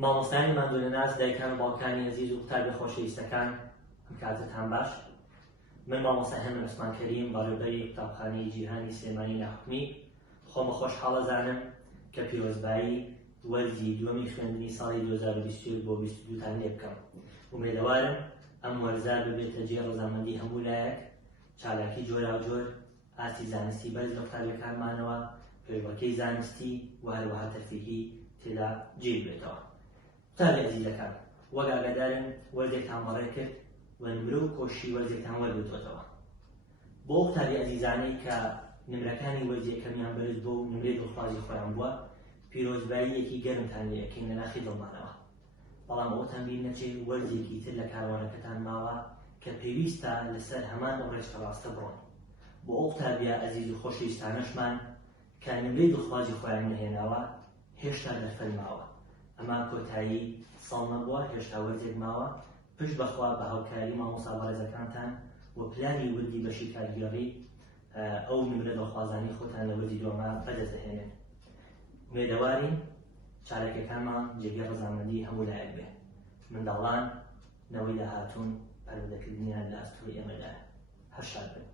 مامۆستایانی مادونەناس دایکان و باوکانی عەزیز و قوتابی خۆشەویستەکان ئەم کاتتان باش. من مامۆستا هێمن عوسمان کەریم بەڕێوەبەری قوتابخانەی جیهانی سلێمانی ناحوکمی خۆمە خۆشحاڵەزانم کە پیرۆزبایی وەرزی دووەمی خوێندنی ساڵی 2021 بۆ 22تان لێ بکەم. ومێدەوارم ئەم وەرزە ببێتە جێ ڕەزامەندی هەموو لایەک، چالاکی جۆراوجۆر، ئاستی زانستی بەرز لە قوتابیەکانمانەوە، پێشبڕکێی زانستی و هەروەها تەرفیهی تێدا جێ بێتەوە. قوتابی عەزیزەکان، وەک ئاگادارن وەرزێکتان بەڕێ کرد و نمرە و کۆشی وەرزێکتان وەرگرتووەتەوە. بۆ قوتابی عەزیزانەی کە نمرەکانی وەرزی یەکەمیان بەرز بۆ و نمرەی دڵخوازی خۆیان بووە، پیرۆزباییەکی گەرمتان لێ ئەکەین لە ناخی دڵمانەوە. بەڵام ئەوەتان بیر نەچێت وەرزێکی تر لە کاروانەکەتان ماوە کە پێویستە لەسەر هەمان ئەو ڕێشتە ڕاستە بڕۆن. بۆ ئەو قوتابیە عەزیز و خۆشەویستانەشمان کە نمرەی دڵخوازی خۆیان نەهێناوە هێشتا دەرفەرماوە. ئەما کۆتایی ساڵ نەبووە، هێشتا وەرزێک ماوە، پشت بەخوا بە هاوکاری مامۆستا بەڕێزەکانتان و پلانی وردی بەشی کارگێڕی ئەو نمرە دڵخوازانی خۆتان لە وەرزی دووەمە بەدەستدەهێنن. ومێدەوارین چارەکەکانمان جێگەی ڕەزامەندی هەموو لایەک بێ. منداڵان نەوەی داهاتوون پەروەردەکردنیان لە ئەستوڕی ئێمەدایە. هەر شاد بن.